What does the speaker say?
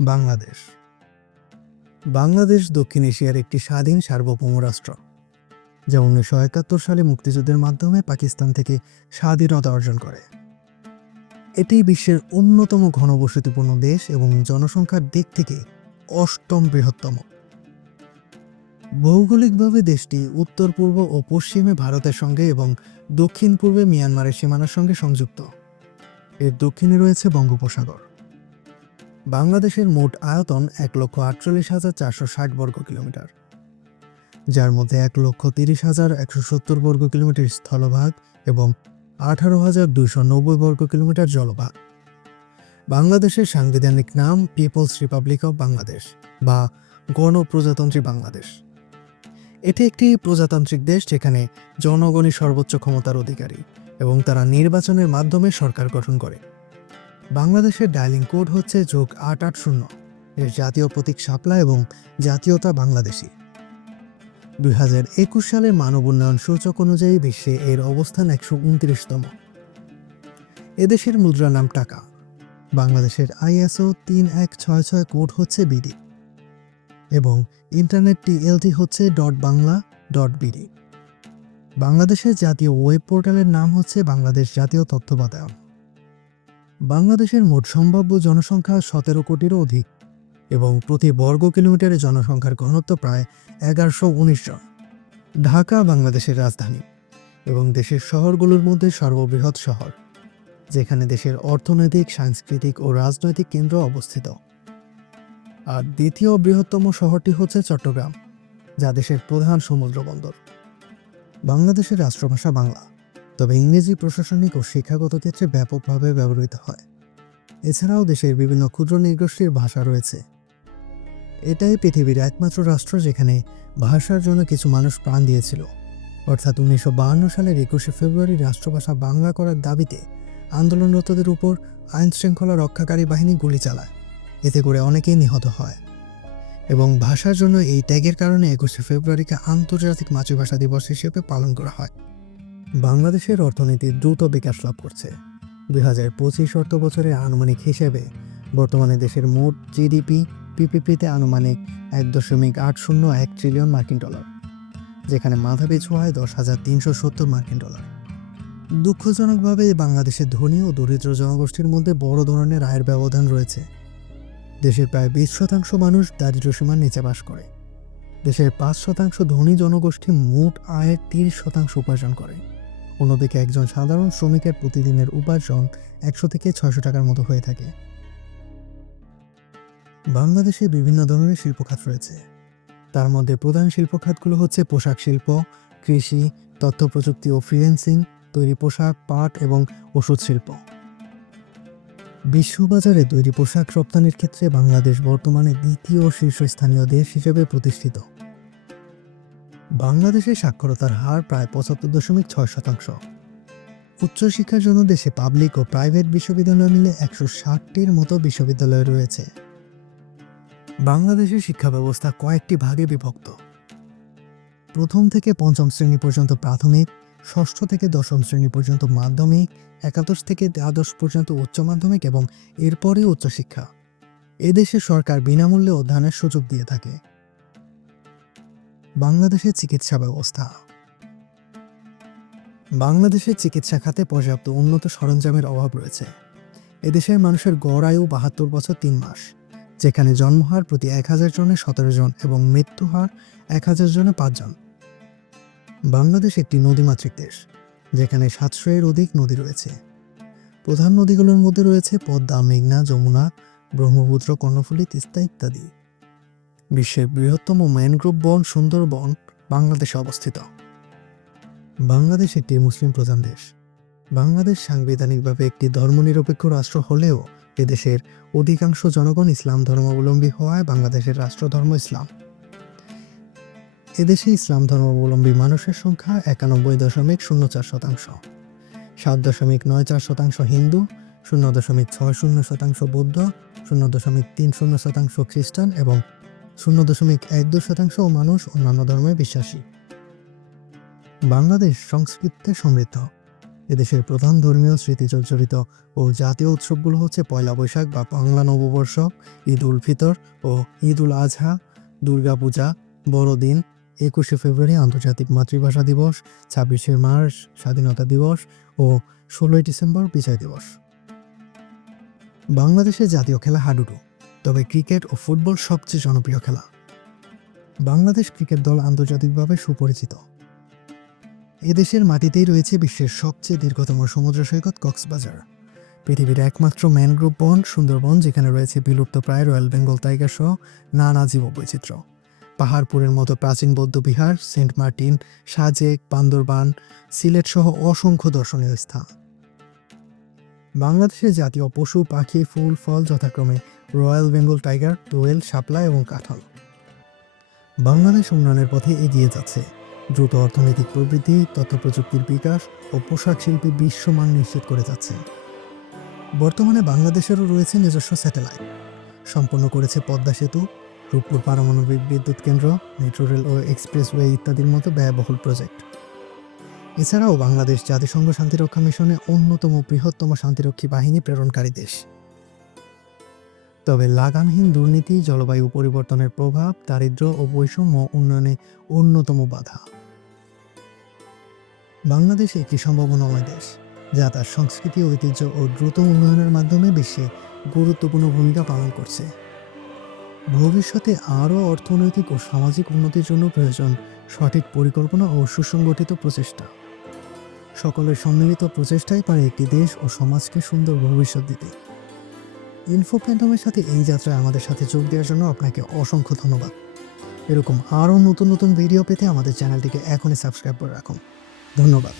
বাংলাদেশ। বাংলাদেশ দক্ষিণ এশিয়ার একটি স্বাধীন সার্বভৌম রাষ্ট্র, যা উনিশশো একাত্তর সালে মুক্তিযুদ্ধের মাধ্যমে পাকিস্তান থেকে স্বাধীনতা অর্জন করে। এটি বিশ্বের অন্যতম ঘনবসতিপূর্ণ দেশ এবং জনসংখ্যার দিক থেকে অষ্টম বৃহত্তম। ভৌগোলিকভাবে দেশটি উত্তর, পূর্ব ও পশ্চিমে ভারতের সঙ্গে এবং দক্ষিণ পূর্বে মিয়ানমারের সীমানার সঙ্গে সংযুক্ত। এর দক্ষিণে রয়েছে বঙ্গোপসাগর। বাংলাদেশের মোট আয়তন এক লক্ষ আটচল্লিশ হাজার চারশো ষাট বর্গ কিলোমিটার, যার মধ্যে এক লক্ষ তিরিশ হাজার একশো সত্তর বর্গ কিলোমিটার স্থলভাগ এবং আঠারো হাজার দুইশো নব্বই বর্গ কিলোমিটার জলভাগ। বাংলাদেশের সাংবিধানিক নাম পিপলস রিপাবলিক অব বাংলাদেশ বা গণপ্রজাতন্ত্রী বাংলাদেশ। এটি একটি প্রজাতান্ত্রিক দেশ যেখানে জনগণই সর্বোচ্চ ক্ষমতার অধিকারী এবং তারা নির্বাচনের মাধ্যমে সরকার গঠন করে। বাংলাদেশের ডায়ালিং কোড হচ্ছে যোগ আট আট শূন্য। এর জাতীয় প্রতীক শাপলা এবং জাতীয়তা বাংলাদেশি। দুই হাজার একুশ সালের মানব উন্নয়ন সূচক অনুযায়ী বিশ্বে এর অবস্থান একশো উনত্রিশতম। এদেশের মুদ্রা নাম টাকা। বাংলাদেশের আইএসও তিন এক ছয় ছয় কোড হচ্ছে বিডি। এবং ইন্টারনেট টিএলটি হচ্ছে ডট বাংলা ডট বিডি। বাংলাদেশের জাতীয় ওয়েব পোর্টালের নাম হচ্ছে বাংলাদেশ জাতীয় তথ্য বাতায়ন। বাংলাদেশের মোট সম্ভাব্য জনসংখ্যা সতেরো কোটিরও অধিক এবং প্রতি বর্গ কিলোমিটারে জনসংখ্যার ঘনত্ব প্রায় এগারোশো উনিশ জন। ঢাকা বাংলাদেশের রাজধানী এবং দেশের শহরগুলোর মধ্যে সর্ববৃহৎ শহর, যেখানে দেশের অর্থনৈতিক, সাংস্কৃতিক ও রাজনৈতিক কেন্দ্র অবস্থিত। আর দ্বিতীয় বৃহত্তম শহরটি হচ্ছে চট্টগ্রাম, যা দেশের প্রধান সমুদ্র বন্দর। বাংলাদেশের রাষ্ট্রভাষা বাংলা। তবে ইংরেজি প্রশাসনিক ও শিক্ষাগত ক্ষেত্রে ব্যাপকভাবে ব্যবহৃত হয়। এছাড়াও দেশের বিভিন্ন ক্ষুদ্র নির্গোষ্ঠীর ভাষা রয়েছে। এটাই পৃথিবীর একমাত্র রাষ্ট্র যেখানে ভাষার জন্য কিছু মানুষ প্রাণ দিয়েছিল। অর্থাৎ উনিশশো বাহান্ন সালের একুশে ফেব্রুয়ারি রাষ্ট্রভাষা বাংলা করার দাবিতে আন্দোলনরতদের উপর আইন শৃঙ্খলা রক্ষাকারী বাহিনী গুলি চালায়। এতে করে অনেকেই নিহত হয়। এবং ভাষার জন্য এই ত্যাগের কারণে একুশে ফেব্রুয়ারিকে আন্তর্জাতিক মাতৃভাষা দিবস হিসেবে পালন করা হয়। বাংলাদেশের অর্থনীতি দ্রুত বিকাশ লাভ করছে। দুই হাজার পঁচিশ অর্থ বছরের আনুমানিক হিসেবে বর্তমানে দেশের মোট জিডিপি, পিপিপিতে আনুমানিক এক দশমিক আট শূন্য এক ট্রিলিয়ন মার্কিন ডলার, যেখানে মাথাপিছু হয় দশ হাজার তিনশো সত্তর মার্কিন ডলার। দুঃখজনকভাবে বাংলাদেশের ধনী ও দরিদ্র জনগোষ্ঠীর মধ্যে বড় ধরনের আয়ের ব্যবধান রয়েছে। দেশের প্রায় বিশ শতাংশ মানুষ দারিদ্র্য সীমার নিচে বাস করে। দেশের পাঁচ শতাংশ ধনী জনগোষ্ঠী মোট আয়ের তিরিশ শতাংশ উপার্জন করে। অন্যদিকে একজন সাধারণ শ্রমিকের প্রতিদিনের উপার্জন একশো থেকে ছয়শো টাকার মতো হয়ে থাকে। বাংলাদেশে বিভিন্ন ধরনের শিল্প খাত রয়েছে। তার মধ্যে প্রধান শিল্প খাতগুলো হচ্ছে পোশাক শিল্প, কৃষি, তথ্য প্রযুক্তি ও ফ্রিল্যান্সিং, তৈরি পোশাক, পাট এবং ওষুধ শিল্প। বিশ্ববাজারে তৈরি পোশাক রপ্তানির ক্ষেত্রে বাংলাদেশ বর্তমানে দ্বিতীয় শীর্ষস্থানীয় দেশ হিসেবে প্রতিষ্ঠিত। বাংলাদেশের সাক্ষরতার হার প্রায় পঁচাত্তর দশমিক ছয় শতাংশ। উচ্চশিক্ষার জন্য দেশে পাবলিক ও প্রাইভেট বিশ্ববিদ্যালয় মিলে একশো ষাটটির মতো বিশ্ববিদ্যালয় রয়েছে। বাংলাদেশের শিক্ষা ব্যবস্থা কয়েকটি ভাগে বিভক্ত। প্রথম থেকে পঞ্চম শ্রেণি পর্যন্ত প্রাথমিক, ষষ্ঠ থেকে দশম শ্রেণি পর্যন্ত মাধ্যমিক, একাদশ থেকে দ্বাদশ পর্যন্ত উচ্চ মাধ্যমিক এবং এরপরে উচ্চশিক্ষা। এদেশে সরকার বিনামূল্যে অধ্যয়নের সুযোগ দিয়ে থাকে। বাংলাদেশের চিকিৎসা ব্যবস্থা। বাংলাদেশের চিকিৎসা খাতে পর্যাপ্ত উন্নত সরঞ্জামের অভাব রয়েছে। এদেশের মানুষের গড় আয়ু বাহাত্তর বছর তিন মাস, যেখানে জন্মহার প্রতি এক হাজার জনে সতেরো জন এবং মৃত্যু হার এক হাজার জনে পাঁচজন বাংলাদেশ একটি নদীমাতৃক দেশ, যেখানে সাতশো এর অধিক নদী রয়েছে। প্রধান নদীগুলোর মধ্যে রয়েছে পদ্মা, মেঘনা, যমুনা, ব্রহ্মপুত্র, কর্ণফুলী, তিস্তা ইত্যাদি। বিশ্বের বৃহত্তম ম্যানগ্রোভ বন সুন্দরবন বাংলাদেশে অবস্থিত। বাংলাদেশ একটি মুসলিম প্রধান দেশ। বাংলাদেশ সাংবিধানিকভাবে একটি ধর্মনিরপেক্ষ রাষ্ট্র হলেও এদেশের অধিকাংশ জনগণ ইসলাম ধর্মাবলম্বী হওয়ায় বাংলাদেশের রাষ্ট্রধর্ম ইসলাম। এদেশে ইসলাম ধর্মাবলম্বী মানুষের সংখ্যা একানব্বই দশমিক শূন্য চার শতাংশ। সাত দশমিক নয় চার শতাংশ হিন্দু, শূন্য দশমিক ছয় শূন্য শতাংশ বৌদ্ধ, শূন্য দশমিক তিন শূন্য শতাংশ খ্রিস্টান এবং শূন্য দশমিক এক দুই শতাংশ মানুষ অন্যান্য ধর্মে বিশ্বাসী। বাংলাদেশ সংস্কৃতিতে সমৃদ্ধ। এদেশের প্রধান ধর্মীয় স্মৃতি জর্জরিত ও জাতীয় উৎসবগুলো হচ্ছে পয়লা বৈশাখ বা বাংলা নববর্ষ ঈদ উল ফিতর ও ঈদ উল আজহা, দুর্গাপূজা, বড়দিন, একুশে ফেব্রুয়ারি আন্তর্জাতিক মাতৃভাষা দিবস, ছাব্বিশে মার্চ স্বাধীনতা দিবস ও ষোলোই ডিসেম্বর বিজয় দিবস। বাংলাদেশের জাতীয় খেলা হাডুডু। তবে ক্রিকেট ও ফুটবল সবচেয়ে জনপ্রিয় খেলা। বাংলাদেশ ক্রিকেট দল আন্তর্জাতিকভাবে সুপরিচিত। এদেশের মাটিতেই রয়েছে বিশ্বের সবচেয়ে দীর্ঘতম সমুদ্র সৈকত কক্সবাজার। পৃথিবীর একমাত্র ম্যানগ্রোভ বন সুন্দরবন, যেখানে রয়েছে বিলুপ্ত প্রায় রয়্যাল বেঙ্গল টাইগার সহ নানা জীব বৈচিত্র্য পাহাড়পুরের মতো প্রাচীন বৌদ্ধবিহার সেন্ট মার্টিন, সাজেক, বান্দরবান, সিলেট সহ অসংখ্য দর্শনীয় স্থান। বাংলাদেশের জাতীয় পশু, পাখি, ফুল, ফল যথাক্রমে রয়্যাল বেঙ্গল টাইগার দোয়েল শাপলা এবং কাঁঠাল। বাংলাদেশ উন্নয়নের পথে এগিয়ে যাচ্ছে। দ্রুত অর্থনৈতিক প্রবৃদ্ধি, তথ্য প্রযুক্তির বিকাশ ও পোশাক শিল্পী বিশ্বমান নিশ্চিত করে যাচ্ছে। বর্তমানে বাংলাদেশেরও রয়েছে নিজস্ব স্যাটেলাইট। সম্পন্ন করেছে পদ্মা সেতু, রূপপুর পারমাণবিক বিদ্যুৎ কেন্দ্র, মেট্রো রেল ও এক্সপ্রেসওয়ে ইত্যাদির মতো ব্যয়বহুল প্রজেক্ট। এছাড়াও বাংলাদেশ জাতিসংঘ শান্তিরক্ষা মিশনে অন্যতম বৃহত্তম শান্তিরক্ষী বাহিনী প্রেরণকারী দেশ। তবে লাগামহীন দুর্নীতি, জলবায়ু পরিবর্তনের প্রভাব দারিদ্র্য ও বৈষম্য উন্নয়নে অন্যতম বাধা। বাংলাদেশ একটি সম্ভাবনাময় দেশ, যা তার সংস্কৃতি, ঐতিহ্য ও দ্রুত উন্নয়নের মাধ্যমে বিশ্বে গুরুত্বপূর্ণ ভূমিকা পালন করছে। ভবিষ্যতে আরও অর্থনৈতিক ও সামাজিক উন্নতির জন্য প্রয়োজন সঠিক পরিকল্পনা ও সুসংগঠিত প্রচেষ্টা। সকলের সম্মিলিত প্রচেষ্টাই পারে একটি দেশ ও সমাজকে সুন্দর ভবিষ্যৎ দিতে। ইনফো প্ল্যাটফর্মের সাথে এই যাত্রায় আমাদের সাথে যোগ দেওয়ার জন্য আপনাকে অসংখ্য ধন্যবাদ। এরকম আরও নতুন নতুন ভিডিও পেতে আমাদের চ্যানেলটিকে এখনই সাবস্ক্রাইব করে রাখুন। ধন্যবাদ।